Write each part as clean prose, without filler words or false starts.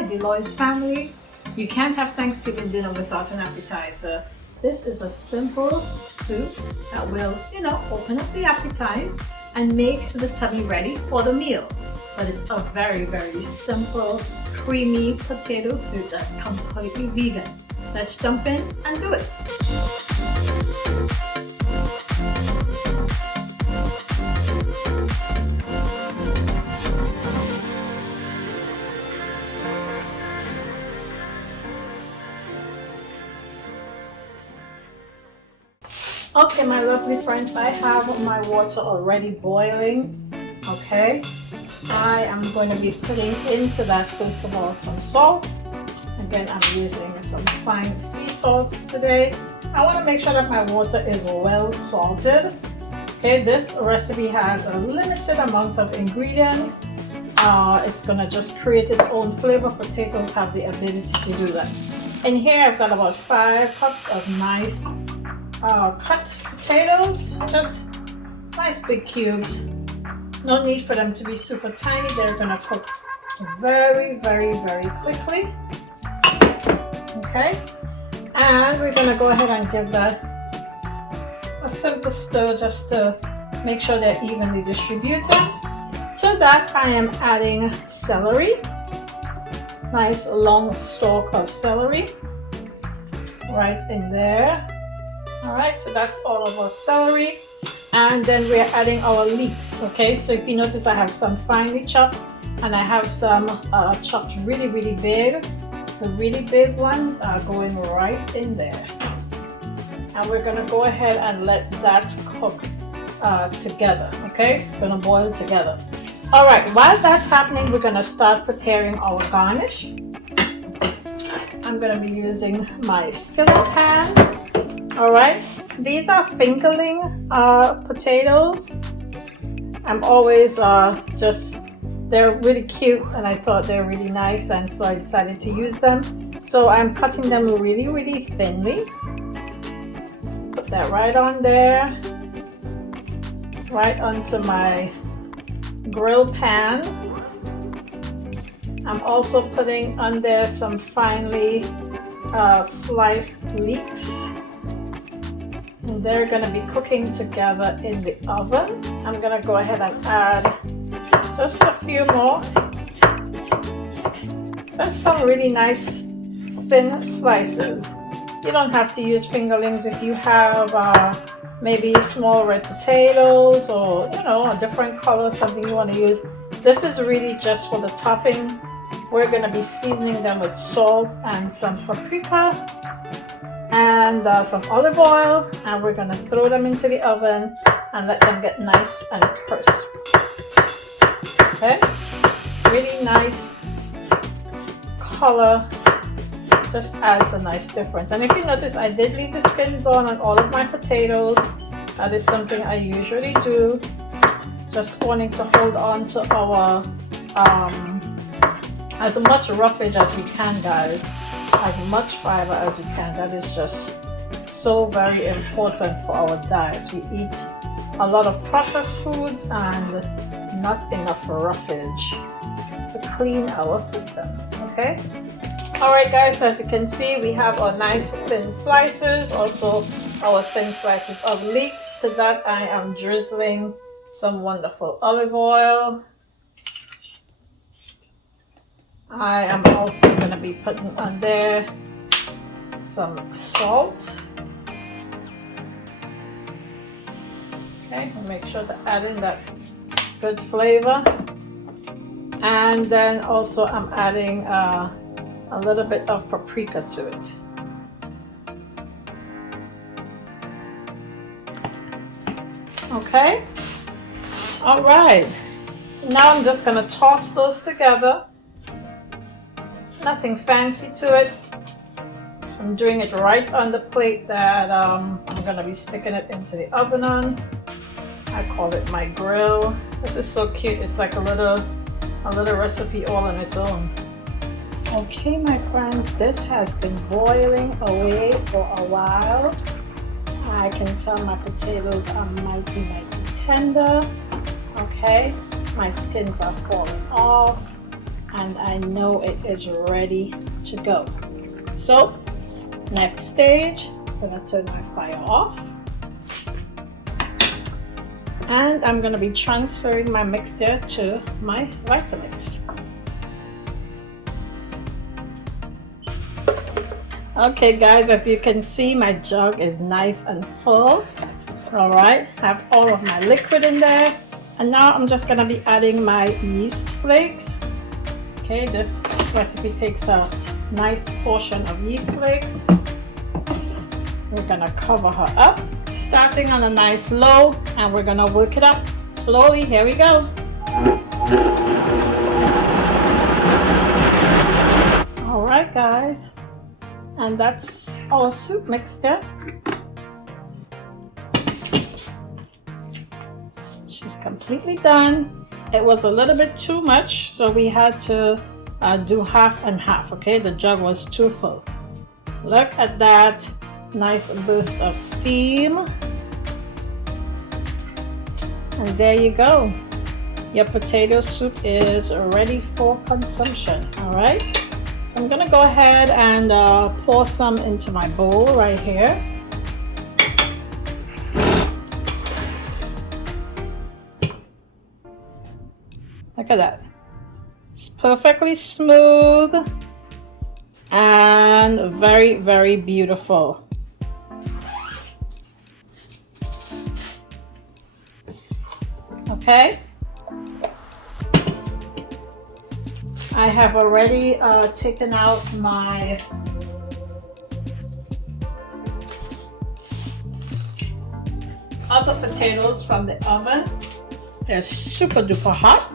Hi Deloy's family. You can't have Thanksgiving dinner without an appetizer. This is a simple soup that will, open up the appetite and make the tummy ready for the meal. But it's a very, very simple, creamy potato soup that's completely vegan. Let's jump in and do it. Okay, my lovely friends, I have my water already boiling. Okay, I am going to be putting into that first of all some salt. Again, I'm using some fine sea salt today. I want to make sure that my water is well salted. Okay, this recipe has a limited amount of ingredients. It's going to just create its own flavor. Potatoes have the ability to do that. In here, I've got about 5 cups of nice cut potatoes, just nice big cubes. No need for them to be super tiny. They're gonna cook very, very, very quickly. Okay, and we're gonna go ahead and give that a simple stir just to make sure they're evenly distributed. To that, I am adding celery, nice long stalk of celery right in there. All right, so that's all of our celery. And then we're adding our leeks, okay? So if you notice, I have some finely chopped and I have some chopped really, really big. The really big ones are going right in there. And we're gonna go ahead and let that cook together, okay? It's gonna boil together. All right, while that's happening, we're gonna start preparing our garnish. I'm gonna be using my skillet pan. All right, these are Fingerling potatoes. I'm always they're really cute and I thought they're really nice, and so I decided to use them. So I'm cutting them really, really thinly. Put that right on there, right onto my grill pan. I'm also putting on there some finely sliced leeks. And they're going to be cooking together in the oven. I'm going to go ahead and add just a few more. That's some really nice thin slices. You don't have to use fingerlings if you have maybe small red potatoes or a different color, something you want to use. This is really just for the topping. We're going to be seasoning them with salt and some paprika and some olive oil, and we're going to throw them into the oven and let them get nice and crisp. Okay, really nice color, just adds a nice difference. And if you notice, I did leave the skins on all of my potatoes. That is something I usually do, just wanting to hold on to our as much roughage as we can, guys. As much fiber as we can. That is just so very important for our diet. We eat a lot of processed foods and not enough roughage to clean our systems, okay? All right, guys, as you can see, we have our nice thin slices, also our thin slices of leeks. To that, I am drizzling some wonderful olive oil. I am also going to be putting on there some salt. Okay, and make sure to add in that good flavor. And then also I'm adding a little bit of paprika to it. Okay, all right. Now I'm just going to toss those together. Nothing fancy to it. I'm doing it right on the plate that I'm going to be sticking it into the oven on. I call it my grill. This is so cute. It's like a little recipe all on its own. Okay, my friends, this has been boiling away for a while. I can tell my potatoes are mighty, mighty tender. Okay, my skins are falling off. and I know it is ready to go. So next stage, I'm gonna turn my fire off. And I'm gonna be transferring my mixture to my Vitamix. Okay guys, as you can see, my jug is nice and full. All right, I have all of my liquid in there. And now I'm just gonna be adding my yeast flakes. Okay, this recipe takes a nice portion of yeast flakes. We're gonna cover her up, starting on a nice low, and we're gonna work it up slowly. Here we go. All right guys, and that's our soup mixture. She's completely done. It was a little bit too much, so we had to do half and half. Okay, the jug was too full. Look at that nice burst of steam. And there you go. Your potato soup is ready for consumption. All right, so I'm gonna go ahead and pour some into my bowl right here. Look at that. It's perfectly smooth and very, very beautiful. Okay. I have already taken out my other potatoes from the oven. They're super duper hot,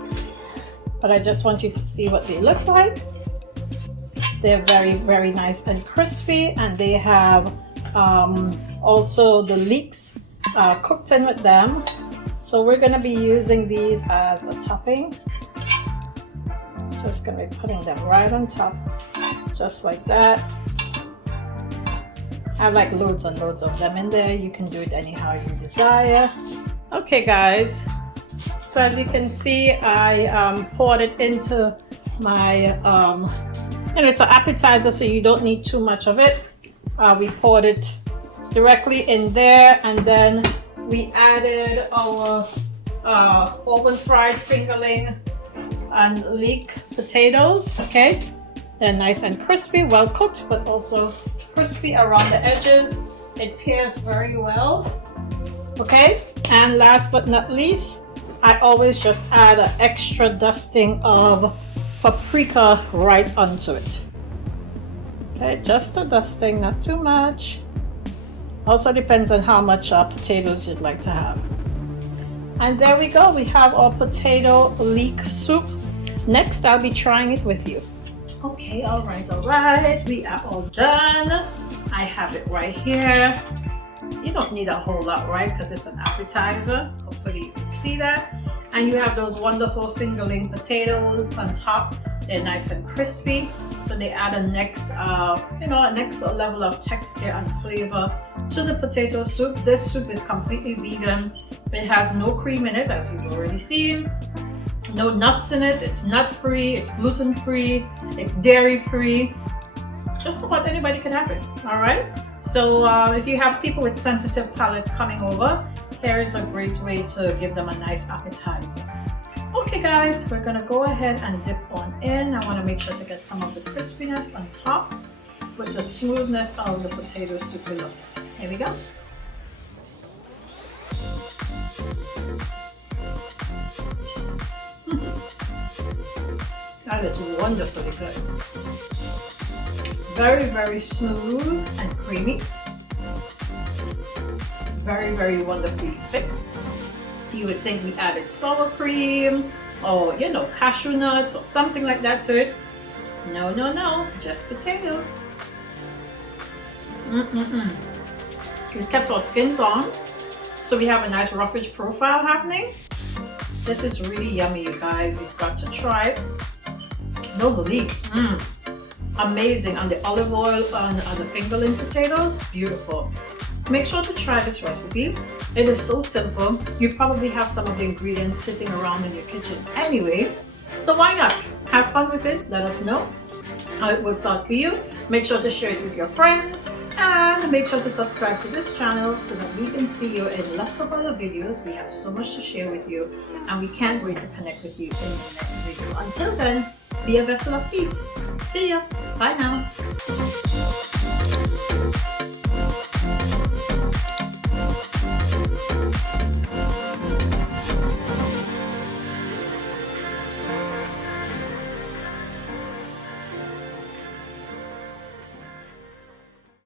but I just want you to see what they look like. They're very, very nice and crispy, and they have also the leeks cooked in with them. So we're going to be using these as a topping. Just going to be putting them right on top, just like that. I have like loads and loads of them in there. You can do it anyhow you desire. Okay guys, so as you can see, I poured it into my, it's an appetizer, so you don't need too much of it. We poured it directly in there, and then we added our oven fried fingerling and leek potatoes. Okay, they're nice and crispy, well cooked, but also crispy around the edges. It pairs very well. Okay, and last but not least, I always just add an extra dusting of paprika right onto it. Okay, just a dusting, not too much. Also depends on how much potatoes you'd like to have. And there we go, we have our potato leek soup. Next, I'll be trying it with you. Okay, all right, we are all done. I have it right here. You don't need a whole lot, right? Because it's an appetizer. Hopefully you can see that. And you have those wonderful fingerling potatoes on top. They're nice and crispy, so they add a next, next level of texture and flavor to the potato soup. This soup is completely vegan. It has no cream in it, as you've already seen. No nuts in it. It's nut-free. It's gluten-free. It's dairy-free. Just about anybody can have it. All right. So if you have people with sensitive palates coming over, here is a great way to give them a nice appetizer. Okay guys, we're gonna go ahead and dip on in. I want to make sure to get some of the crispiness on top with the smoothness of the potato soup below. Here we go. That is wonderfully good. Very, very smooth and creamy. Very, very wonderfully thick. You would think we added sour cream or, cashew nuts or something like that to it. No, no, no, just potatoes. We kept our skins on, so we have a nice roughage profile happening. This is really yummy, you guys. You've got to try it. Those leeks, amazing. And the olive oil on the fingerling potatoes, beautiful. Make sure to try this recipe. It is so simple. You probably have some of the ingredients sitting around in your kitchen anyway, so why not? Have fun with it. Let us know how it works out for you. Make sure to share it with your friends and make sure to subscribe to this channel so that we can see you in lots of other videos. We have so much to share with you and we can't wait to connect with you in the next video. Until then, be a vessel of peace. See ya. Bye now.